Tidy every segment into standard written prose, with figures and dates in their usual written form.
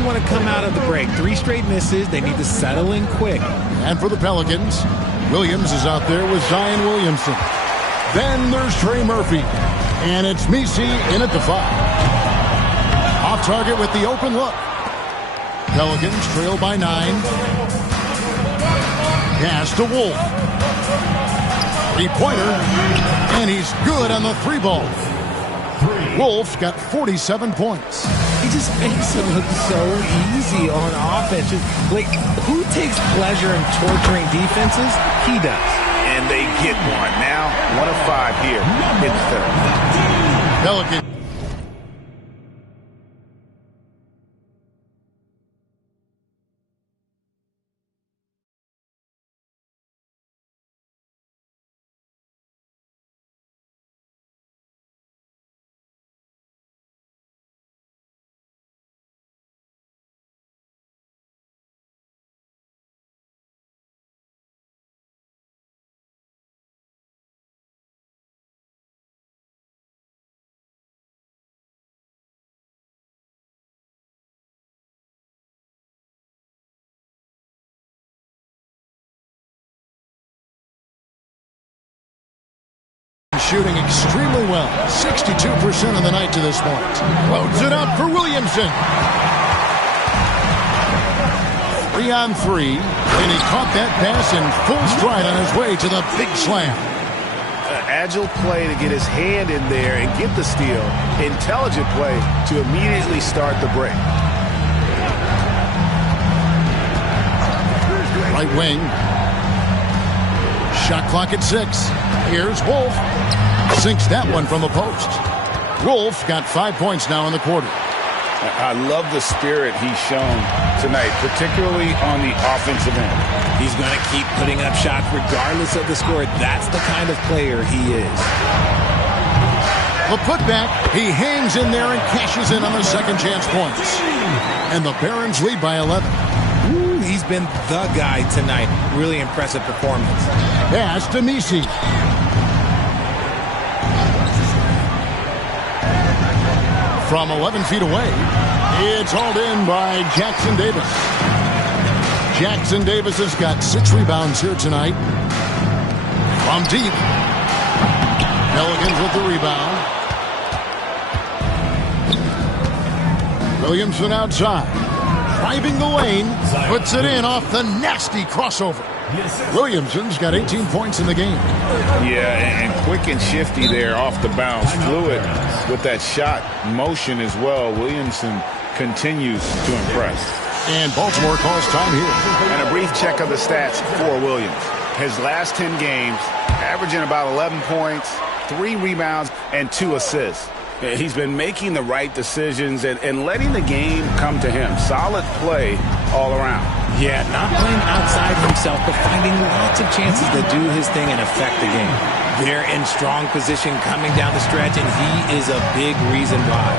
you want to come out of the break. 3 straight misses. They need to settle in quick. And for the Pelicans, Williams is out there with Zion Williamson. Then there's Trey Murphy. And it's Messi in at the 5. Off target with the open look. Pelicans trail by 9. Pass to Wolf. 3-pointer. And he's good on the 3-ball. Wolf got 47 points. He just makes it look so easy on offense. Like, who takes pleasure in torturing defenses? He does. And they get one. Now, 1 of 5 here in the third. Pelicans. Shooting extremely well. 62% of the night to this point. Loads it up for Williamson. 3-on-3. And he caught that pass in full stride on his way to the big slam. Agile play to get his hand in there and get the steal. Intelligent play to immediately start the break. Right wing. Shot clock at 6. Here's Wolf. Sinks that one from the post. Wolf got 5 points now in the quarter. I love the spirit he's shown tonight, particularly on the offensive end. He's going to keep putting up shots regardless of the score. That's the kind of player he is. The putback, he hangs in there and cashes in on the second chance points. And the Barons lead by 11. Ooh, he's been the guy tonight. Really impressive performance. Pass to Messi. From 11 feet away, it's hauled in by Jackson Davis. Jackson Davis has got 6 rebounds here tonight. From deep. Pelicans with the rebound. Williamson outside. Driving the lane. Puts it in off the nasty crossover. Williamson's got 18 points in the game. Yeah, and quick and shifty there off the bounce. Fluid with that shot motion as well. Williamson continues to impress. And Baltimore calls time here. And a brief check of the stats for Williams. His last 10 games, averaging about 11 points, 3 rebounds, and 2 assists. He's been making the right decisions and letting the game come to him. Solid play all around. Yeah, not playing outside himself, but finding lots of chances to do his thing and affect the game. They're in strong position coming down the stretch, and he is a big reason why.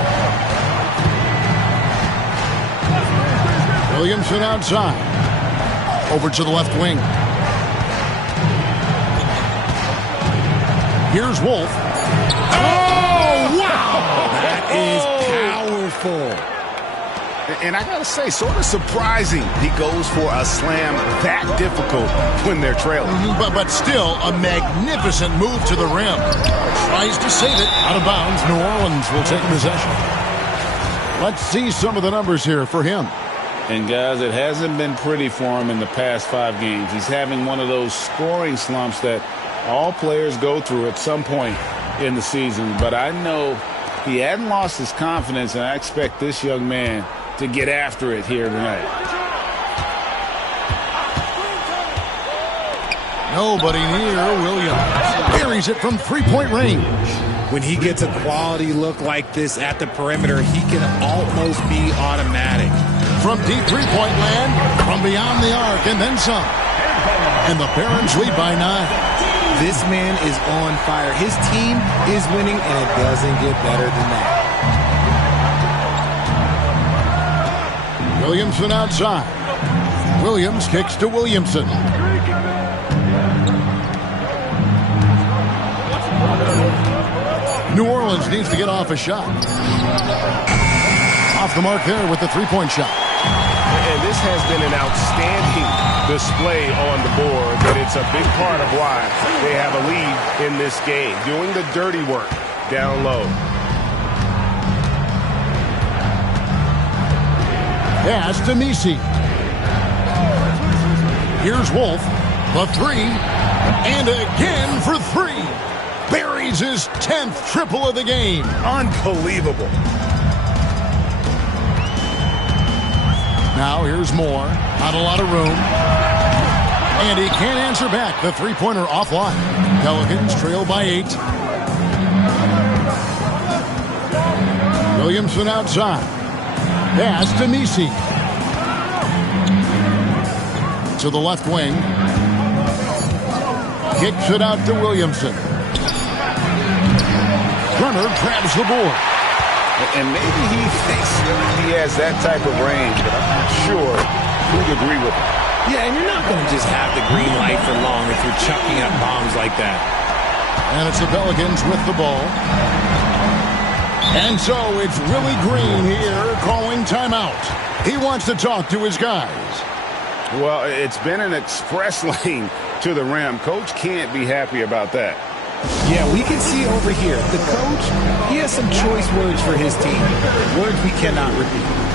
Williamson outside. Over to the left wing. Here's Wolf. Oh, wow! That is powerful. And I got to say, sort of surprising he goes for a slam that difficult when they're trailing. But still, a magnificent move to the rim. Tries to save it. Out of bounds. New Orleans will take possession. Let's see some of the numbers here for him. And, guys, it hasn't been pretty for him in the past 5 games. He's having one of those scoring slumps that all players go through at some point in the season. But I know he hadn't lost his confidence, and I expect this young man to get after it here tonight. Nobody near Williams. Buries it from 3-point range. When he gets a quality look like this at the perimeter, he can almost be automatic. From deep 3-point land, from beyond the arc, and then some. And the Barons lead by 9. This man is on fire. His team is winning, and it doesn't get better than that. Williamson outside. Williams kicks to Williamson. New Orleans needs to get off a shot. Off the mark there with the 3-point shot. And this has been an outstanding display on the board, and it's a big part of why they have a lead in this game, doing the dirty work down low. Pass to Messi. Here's Wolf. The three. And again for three. Buries his 10th triple of the game. Unbelievable. Now here's Moore. Not a lot of room. And he can't answer back. The three-pointer offline. Pelicans trail by 8. Williamson outside. Pass to Messi. To the left wing. Kicks it out to Williamson. Runner grabs the board. And maybe he thinks he has that type of range, but I'm not sure who'd agree with him. Yeah, and you're not going to just have the green light for long if you're chucking up bombs like that. And it's the Pelicans with the ball. And so it's Willie Green here calling timeout. He wants to talk to his guys. Well, it's been an express lane to the rim. Coach can't be happy about that. Yeah, we can see over here, the coach, he has some choice words for his team. Words we cannot repeat.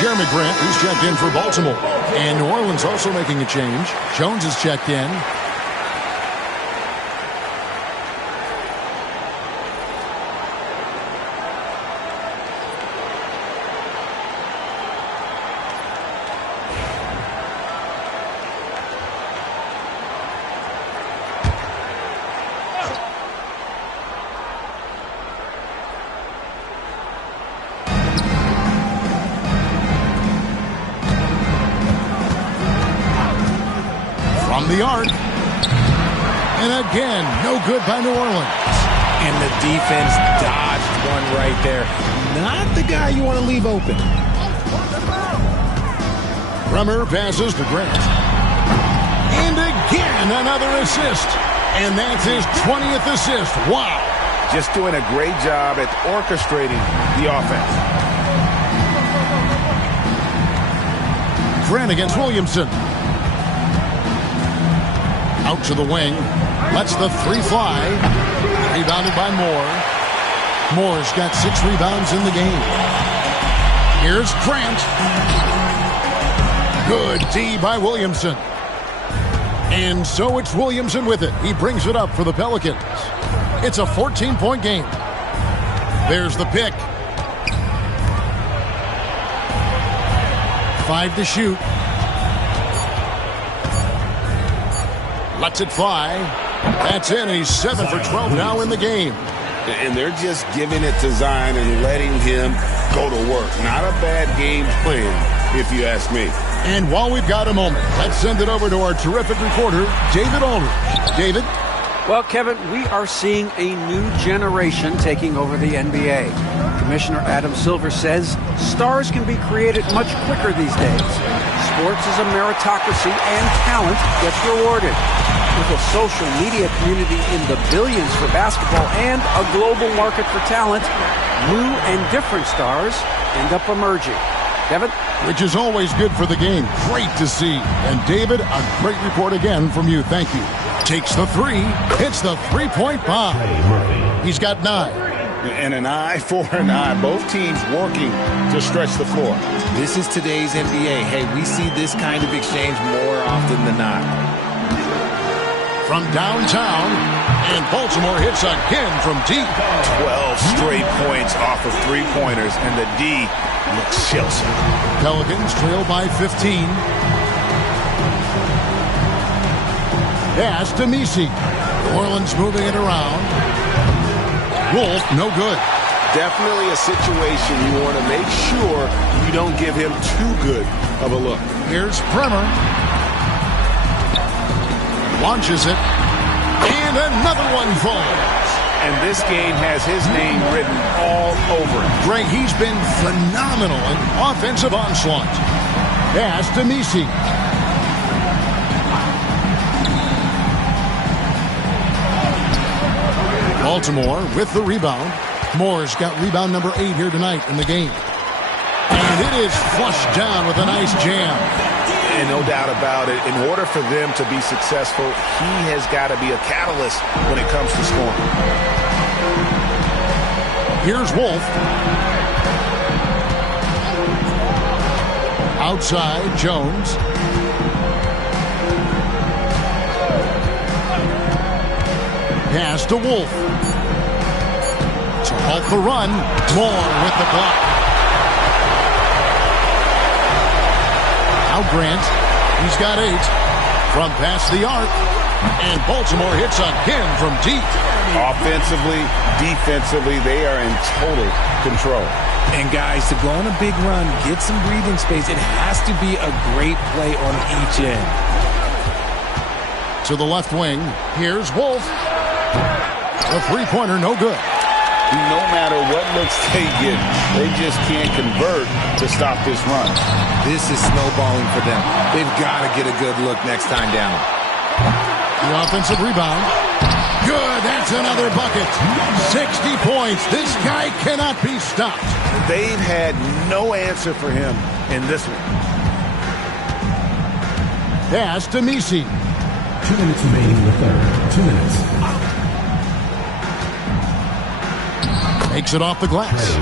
Jeremy Grant, who's checked in for Baltimore. And New Orleans also making a change. Jones is checked in. The arc. And again, no good by New Orleans. And the defense dodged one right there. Not the guy you want to leave open. Bremer passes to Grant. And again, another assist. And that's his 20th assist. Wow. Just doing a great job at orchestrating the offense. Grant against Williamson. Out to the wing. Lets the three fly. Rebounded by Moore. Moore's got 6 rebounds in the game. Here's Grant. Good D by Williamson. And so it's Williamson with it. He brings it up for the Pelicans. It's a 14-point game. There's the pick. 5 to shoot. Lets it fly. That's in. He's 7 for 12 now in the game. And they're just giving it to Zion and letting him go to work. Not a bad game plan, if you ask me. And while we've got a moment, let's send it over to our terrific reporter, David Aldridge. David? Well, Kevin, we are seeing a new generation taking over the NBA. Commissioner Adam Silver says stars can be created much quicker these days. Sports is a meritocracy and talent gets rewarded. With a social media community in the billions for basketball and a global market for talent, new and different stars end up emerging. Kevin? Which is always good for the game. Great to see. And David, a great report again from you. Thank you. Takes the three. Hits the three-point bomb. He's got 9. And an eye for an eye. Both teams working to stretch the floor. This is today's NBA. Hey, we see this kind of exchange more often than not. From downtown, and Baltimore hits again from deep. 12 straight points off of three-pointers, and the D looks Chelsea. Pelicans trail by 15. Pass to Messi. New Orleans moving it around. Wolf, no good. Definitely a situation you want to make sure you don't give him too good of a look. Here's Bremer. Launches it. And another one falls. And this game has his name written all over it. Greg, he's been phenomenal in offensive onslaught. Pass to Messi. Baltimore with the rebound. Moore's got rebound number 8 here tonight in the game. And it is flushed down with a nice jam. And no doubt about it, in order for them to be successful, he has got to be a catalyst when it comes to scoring. Here's Wolf. Outside, Jones. Pass to Wolf. To halt the run. Moore with the block. Now Grant. He's got 8. From past the arc. And Baltimore hits again from deep. Offensively, defensively, they are in total control. And guys, to go on a big run, get some breathing space, it has to be a great play on each end. To the left wing. Here's Wolf. A three-pointer, no good. No matter what looks they get, they just can't convert to stop this run. This is snowballing for them. They've got to get a good look next time down. The offensive rebound. Good, that's another bucket. 60 points. This guy cannot be stopped. They've had no answer for him in this one. Pass to Messi. 2 minutes remaining in the third. 2 minutes. Makes it off the glass.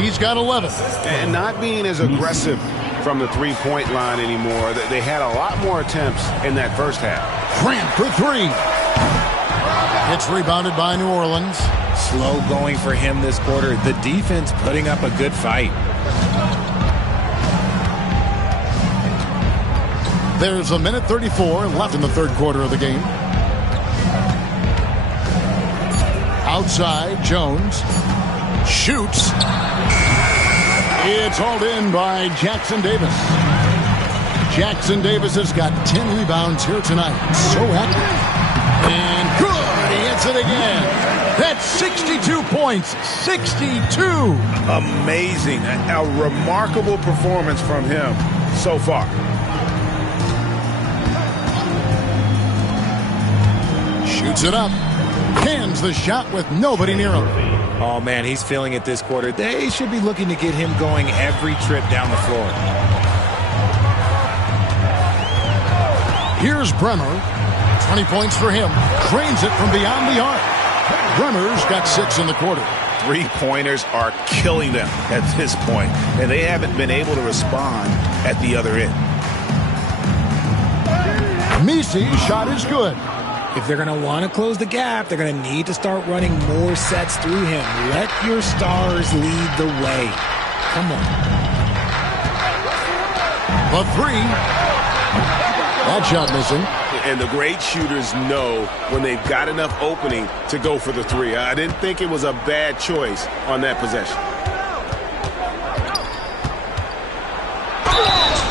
He's got 11. And not being as aggressive from the three-point line anymore. They had a lot more attempts in that first half. Grant for 3. It's rebounded by New Orleans. Slow going for him this quarter. The defense putting up a good fight. There's a minute 34 left in the third quarter of the game. Outside, Jones. Shoots. It's hauled in by Jackson Davis. Jackson Davis has got 10 rebounds here tonight. So happy. And good. He hits it again. That's 62 points. 62. Amazing. A remarkable performance from him so far. Shoots it up. Cans the shot with nobody near him. Oh, man, he's feeling it this quarter. They should be looking to get him going every trip down the floor. Here's Bremer. 20 points for him. Drains it from beyond the arc. Bremer's got 6 in the quarter. Three-pointers are killing them at this point, and they haven't been able to respond at the other end. Messi's shot is good. If they're going to want to close the gap, they're going to need to start running more sets through him. Let your stars lead the way. Come on. A 3. That shot missing. And the great shooters know when they've got enough opening to go for the 3. I didn't think it was a bad choice on that possession.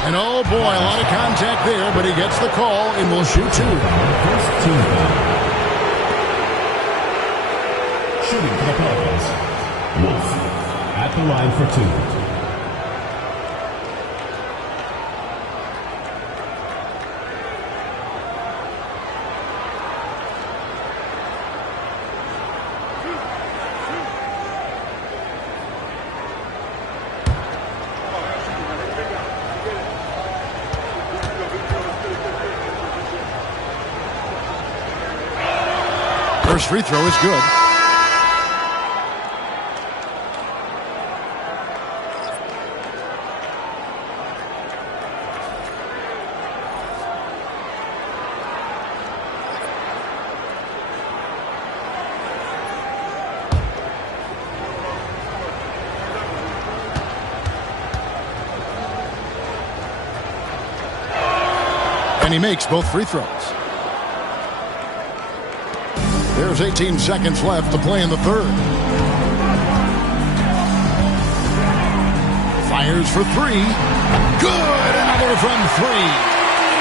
And oh boy, a lot of contact there, but he gets the call and will shoot 2. First team foul. Shooting for the Pelicans. Wolf at the line for 2. First free throw is good. And he makes both free throws. There's 18 seconds left to play in the third. Fires for three. Good! Another from three.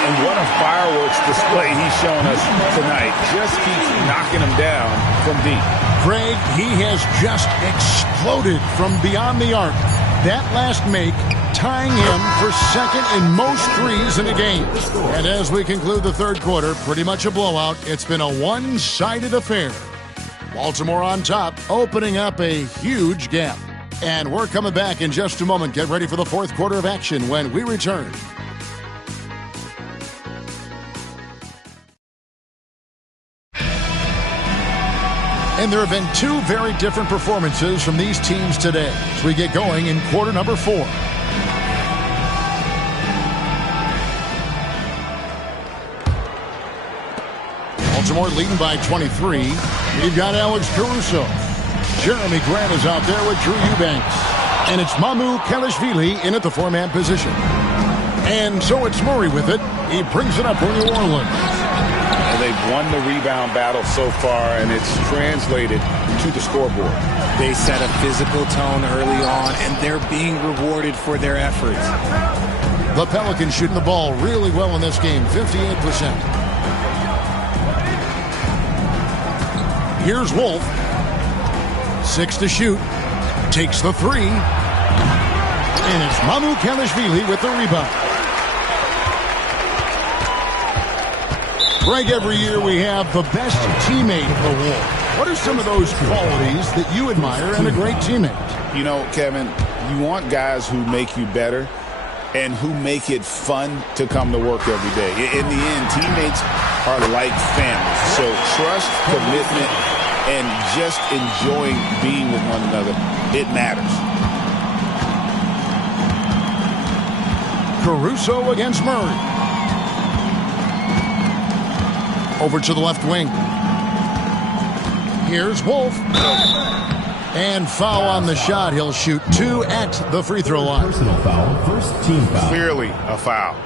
And what a fireworks display he's showing us tonight. Just keeps knocking him down from deep. Greg, he has just exploded from beyond the arc. That last make tying him for second in most threes in a game. And as we conclude the third quarter, pretty much a blowout. It's been a one-sided affair. Baltimore on top, opening up a huge gap. And we're coming back in just a moment. Get ready for the fourth quarter of action when we return. And there have been two very different performances from these teams today as we get going in quarter number 4. Baltimore leading by 23. We've got Alex Caruso. Jeremy Grant is out there with Drew Eubanks. And it's Mamu Kelishvili in at the 4-man position. And so it's Murray with it. He brings it up for New Orleans. They've won the rebound battle so far, and it's translated to the scoreboard. They set a physical tone early on, and they're being rewarded for their efforts. The Pelicans shooting the ball really well in this game, 58%. Here's Wolf. 6 to shoot. Takes the 3. And it's Mamu Kelishvili with the rebound. Greg, every year we have the best teammate award. What are some of those qualities that you admire in a great teammate? You know, Kevin, you want guys who make you better and who make it fun to come to work every day. In the end, teammates are like family. So trust, commitment, and just enjoying being with one another, it matters. Caruso against Murray. Over to the left wing. Here's Wolf. And foul on the shot. He'll shoot 2 at the free throw line. Personal foul, first team foul. Clearly a foul.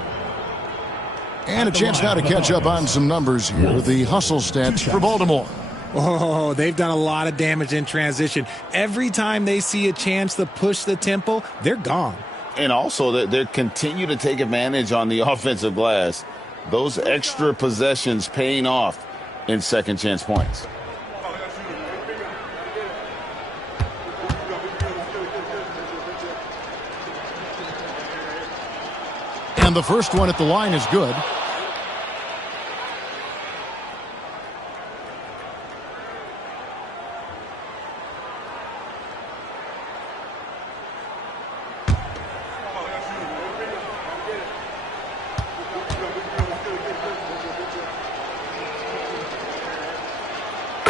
And a chance now to catch up on some numbers here. The hustle stats for Baltimore. Oh, they've done a lot of damage in transition. Every time they see a chance to push the tempo, they're gone. And also, they continue to take advantage on the offensive glass. Those extra possessions paying off in second chance points. And the first one at the line is good.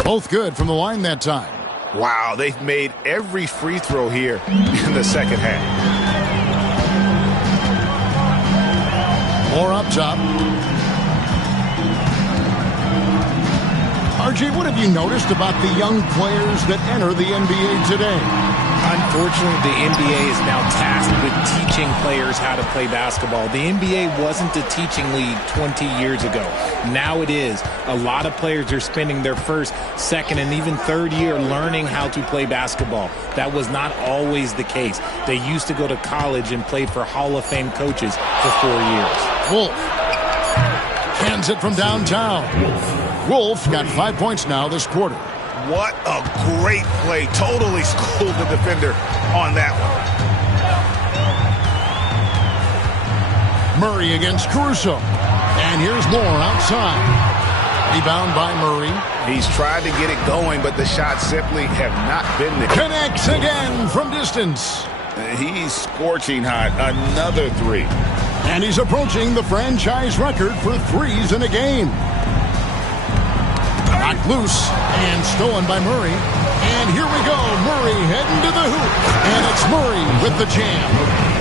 Both good from the line that time. Wow, they've made every free throw here in the second half. More up top. RJ, what have you noticed about the young players that enter the NBA today? Unfortunately, the NBA is now tasked with teaching players how to play basketball. The NBA wasn't a teaching league 20 years ago. Now it is. A lot of players are spending their first, second, and even third year learning how to play basketball. That was not always the case. They used to go to college and play for Hall of Fame coaches for 4 years. Wolf hands it from downtown. Wolf got 5 points now this quarter. What a great play. Totally schooled the defender on that one. Murray against Caruso. And here's more outside. Rebound by Murray. He's tried to get it going, but the shots simply have not been there. Connects again from distance. He's scorching hot. Another 3. And he's approaching the franchise record for threes in a game. Knocked loose and stolen by Murray. And here we go. Murray heading to the hoop. And it's Murray with the jam.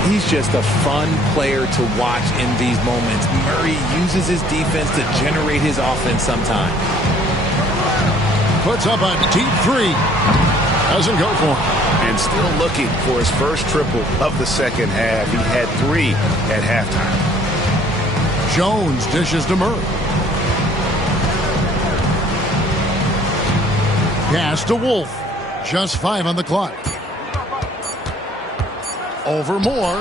He's just a fun player to watch in these moments. Murray uses his defense to generate his offense sometimes. Puts up a deep three. Doesn't go for him. And still looking for his first triple of the second half. He had 3 at halftime. Jones dishes to Murray. Pass to Wolf. Just 5 on the clock. Over Moore.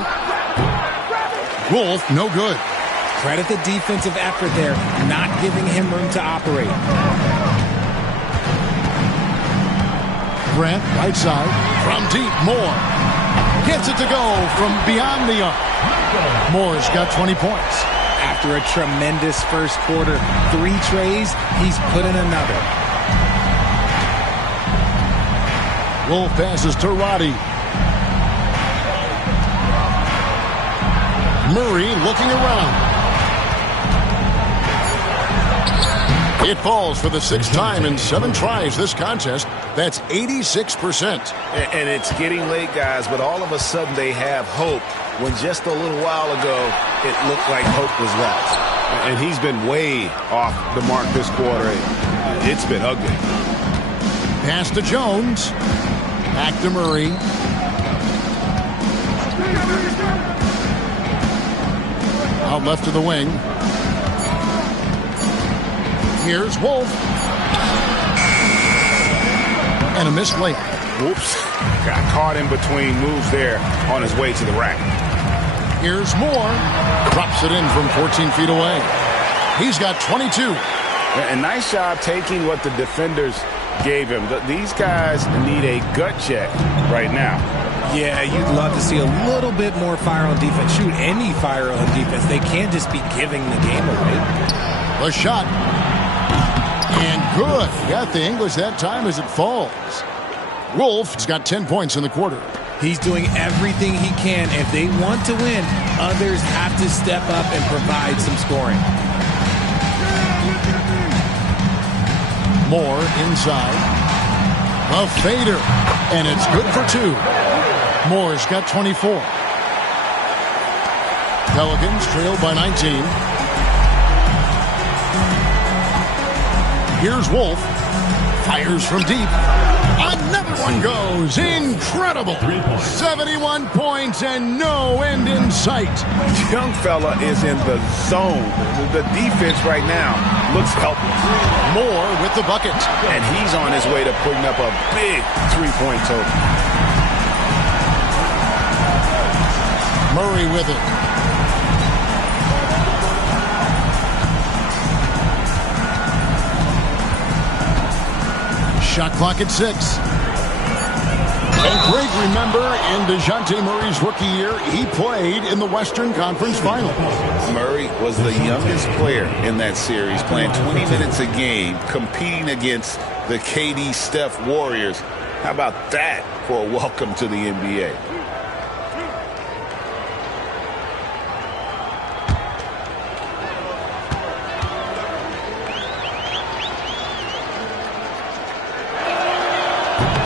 Wolf, no good. Credit the defensive effort there, not giving him room to operate. Grant, right side. From deep, Moore. Gets it to go from beyond the arc. Moore's got 20 points. After a tremendous first quarter, 3 trays, he's put in another. Wolf passes to Roddy. Murray looking around. It falls for the 6th time in 7 tries this contest. That's 86%. And it's getting late, guys, but all of a sudden they have hope when just a little while ago it looked like hope was lost. And he's been way off the mark this quarter. It's been ugly. Pass to Jones. Back to Murray. Out left to the wing. Here's Wolf. And a missed layup. Whoops. Got caught in between moves there on his way to the rack. Here's Moore. Drops it in from 14 feet away. He's got 22. And nice job taking what the defenders gave him. These guys need a gut check right now. Yeah, you'd love to see a little bit more fire on defense. Shoot, any fire on defense. They can't just be giving the game away. A shot. And good. Got the English that time as it falls. Wolf's got 10 points in the quarter. He's doing everything he can. If they want to win, others have to step up and provide some scoring. Moore inside. A fader. And it's good for 2. Moore's got 24. Pelicans trail by 19. Here's Wolf. Fires from deep. Another one goes. Incredible. 71 points and no end in sight. Young fella is in the zone. The defense right now looks helpless. Moore with the bucket. And he's on his way to putting up a big 3-point total. Murray with it. Shot clock at 6. And Greg, remember, in DeJounte Murray's rookie year, he played in the Western Conference Finals. Murray was the youngest player in that series, playing 20 minutes a game, competing against the KD Steph Warriors. How about that for a welcome to the NBA?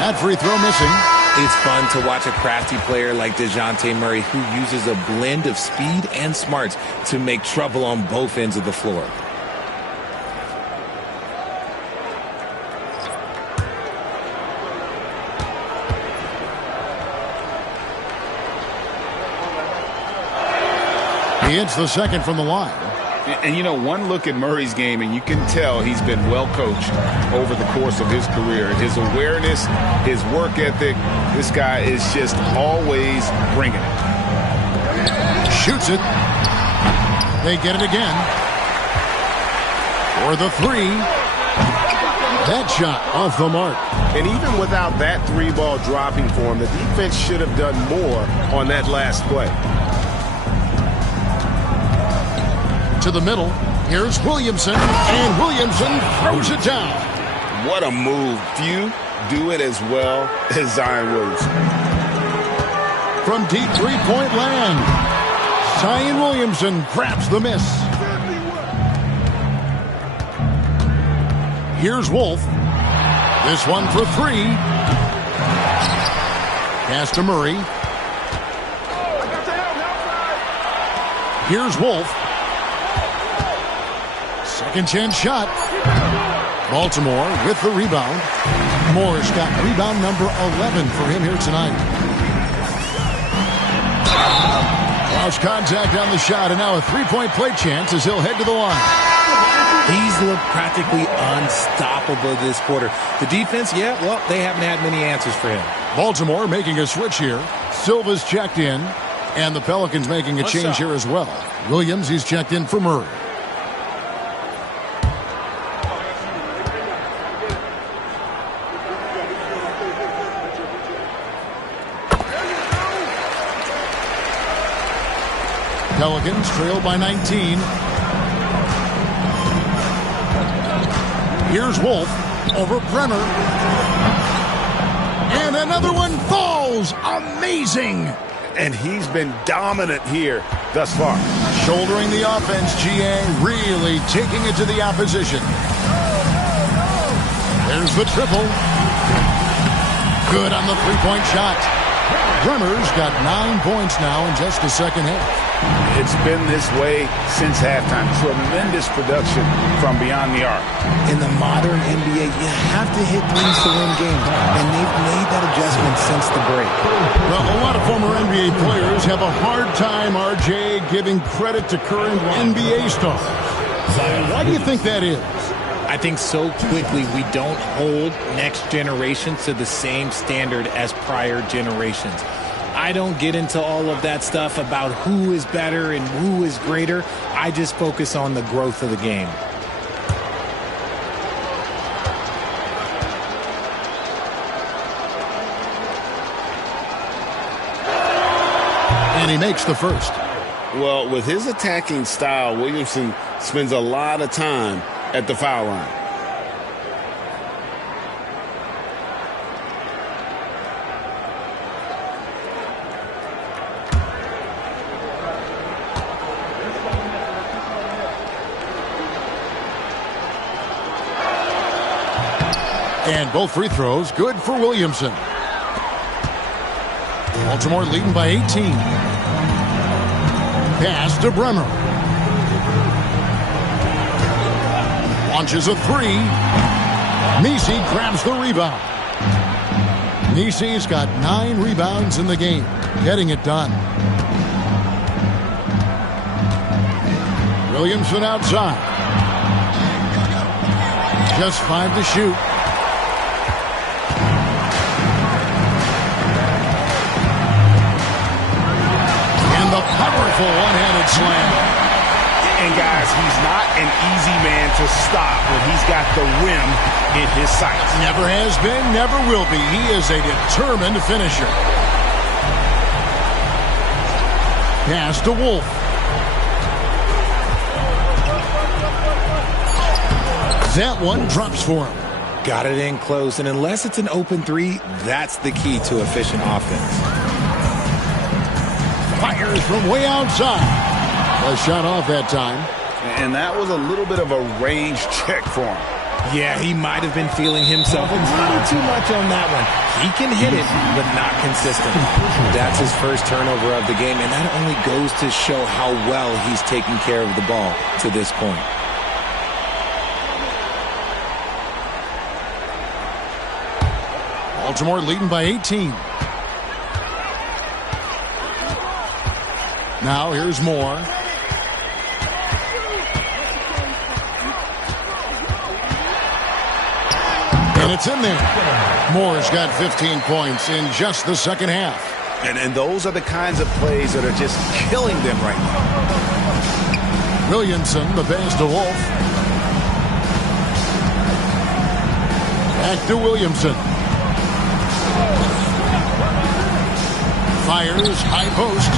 That free throw missing. It's fun to watch a crafty player like DeJounte Murray who uses a blend of speed and smarts to make trouble on both ends of the floor. He hits the second from the line. And, you know, one look at Murray's game, and you can tell he's been well coached over the course of his career. His awareness, his work ethic, this guy is just always bringing it. Shoots it. They get it again. For the 3. That shot off the mark. And even without that 3-ball dropping for him, the defense should have done more on that last play. To the middle. Here's Williamson. And Williamson throws it down. What a move. Few do it as well as Zion Williamson. From deep three-point land. Zion Williamson grabs the miss. Here's Wolf. This one for three. Pass to Murray. Here's Wolf. Second chance shot. Baltimore with the rebound. Moore's got rebound number 11 for him here tonight. Lost contact on the shot, and now a three-point play chance as he'll head to the line. He's looked practically unstoppable this quarter. The defense, yeah, well, they haven't had many answers for him. Baltimore making a switch here. Silva's checked in, and the Pelicans making a change here as well. Williams, he's checked in for Murray. Pelicans trail by 19. Here's Wolf over Bremer. And another one falls. Amazing. And he's been dominant here thus far. Shouldering the offense, GA, really taking it to the opposition. There's the triple. Good on the three-point shot. Bremer's got 9 points now in just the second half. It's been this way since halftime. Tremendous production from beyond the arc. In the modern NBA, you have to hit threes to win games, and they've made that adjustment since the break. Well, a lot of former NBA players have a hard time, RJ, giving credit to current NBA stars. Why do you think that is? I think so quickly we don't hold next generation to the same standard as prior generations. I don't get into all of that stuff about who is better and who is greater. I just focus on the growth of the game. And he makes the first. Well, with his attacking style, Williamson spends a lot of time at the foul line. And both free throws good for Williamson. Baltimore leading by 18. Pass to Bremer. Launches a three. Nisi grabs the rebound. Nisi's got 9 rebounds in the game, getting it done. Williamson outside. Just 5 to shoot. A powerful one-handed slam. And guys, he's not an easy man to stop when he's got the rim in his sights. Never has been, never will be. He is a determined finisher. Pass to Wolf. That one drops for him. Got it in close, and unless it's an open three, that's the key to efficient offense. Fires from way outside. A shot off that time. And that was a little bit of a range check for him. Yeah, he might have been feeling himself a little too much on that one. He can hit it, but not consistent. That's his first turnover of the game, and that only goes to show how well he's taking care of the ball to this point. Baltimore leading by 18. Now here's Moore. And it's in there. Moore's got 15 points in just the second half. And those are the kinds of plays that are just killing them right now. Williamson, the pass to Wolf. Back to Williamson. Fires, high post.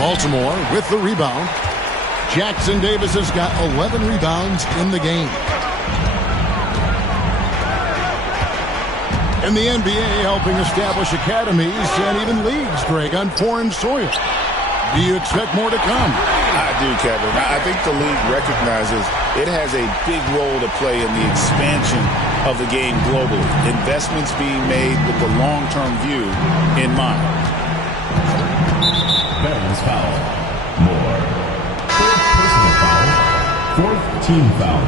Baltimore with the rebound. Jackson Davis has got 11 rebounds in the game. In the NBA, helping establish academies and even leagues, Greg, on foreign soil. Do you expect more to come? do, Kevin. I think the league recognizes it has a big role to play in the expansion of the game globally. Investments being made with the long-term view in mind. Veterans foul. More. Fourth personal foul. Fourth team foul.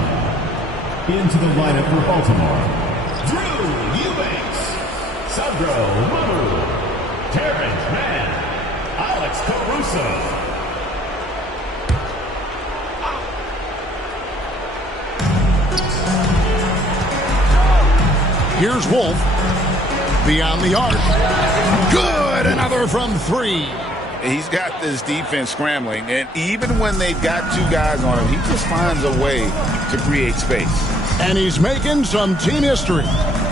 Into the lineup for Baltimore. Drew Eubanks. Sandro Mamu. Terrence Mann. Alex Caruso. Here's Wolf. Beyond the arc. Good! Another from three. He's got this defense scrambling, and even when they've got two guys on him, he just finds a way to create space. And he's making some team history.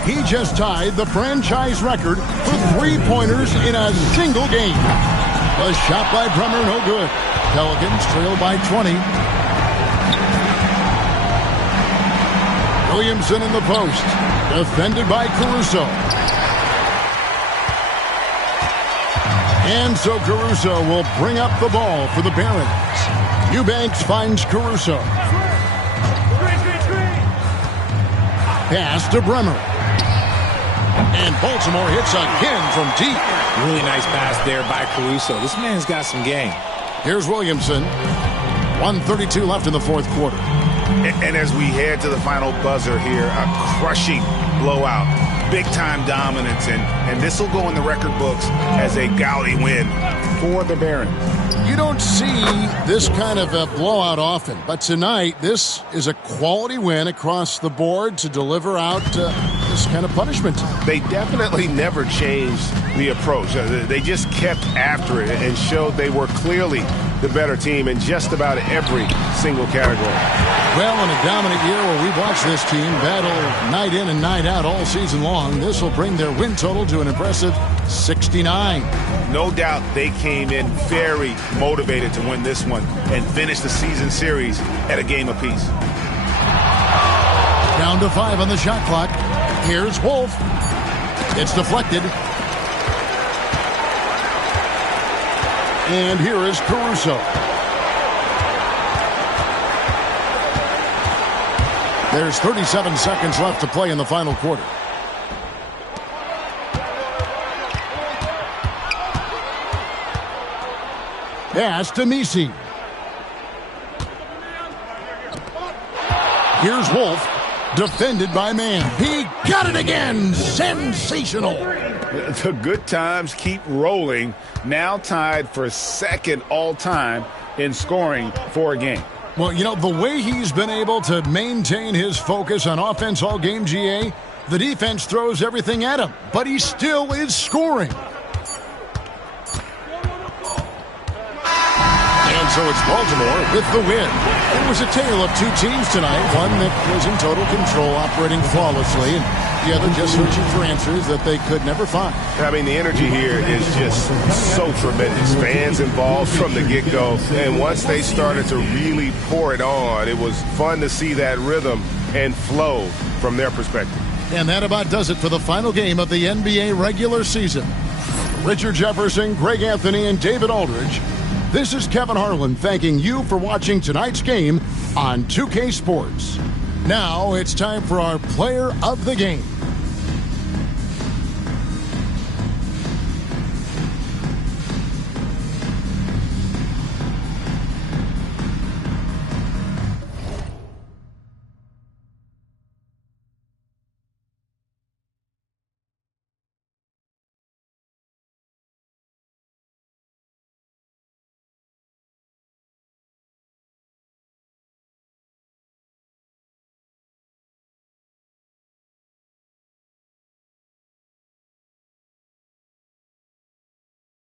He just tied the franchise record for three-pointers in a single game. The shot by Bremer, no good. Pelicans trail by 20. Williamson in the post. Defended by Caruso. And so Caruso will bring up the ball for the Barons. Eubanks finds Caruso. Pass to Bremer. And Baltimore hits again from deep. Really nice pass there by Caruso. This man's got some game. Here's Williamson. 1:32 left in the fourth quarter. And as we head to the final buzzer here, a crushing blowout. Big-time dominance, and this will go in the record books as a gaudy win for the Barons. You don't see this kind of a blowout often, but tonight this is a quality win across the board to deliver out this kind of punishment. They definitely never changed the approach. They just kept after it and showed they were clearly the better team in just about every single category. Well, in a dominant year where we've watched this team battle night in and night out all season long, this will bring their win total to an impressive 69. No doubt they came in very motivated to win this one and finish the season series at a game apiece. Down to 5 on the shot clock. Here's Wolf. It's deflected. And here is Caruso. There's 37 seconds left to play in the final quarter. Pass to Misi. Here's Wolf. Defended by Mann. He got it again. Sensational. The good times keep rolling. Now tied for second all-time in scoring for a game. Well, you know, the way he's been able to maintain his focus on offense all game, GA, the defense throws everything at him, but he still is scoring. And so it's Baltimore with the win. It was a tale of two teams tonight, one that was in total control, operating flawlessly, and the other just searching for answers that they could never find. I mean, the energy here is just so tremendous. Fans involved from the get-go, and once they started to really pour it on, it was fun to see that rhythm and flow from their perspective. And that about does it for the final game of the NBA regular season. Richard Jefferson, Greg Anthony, and David Aldridge. This is Kevin Harlan thanking you for watching tonight's game on 2K Sports. Now it's time for our player of the game.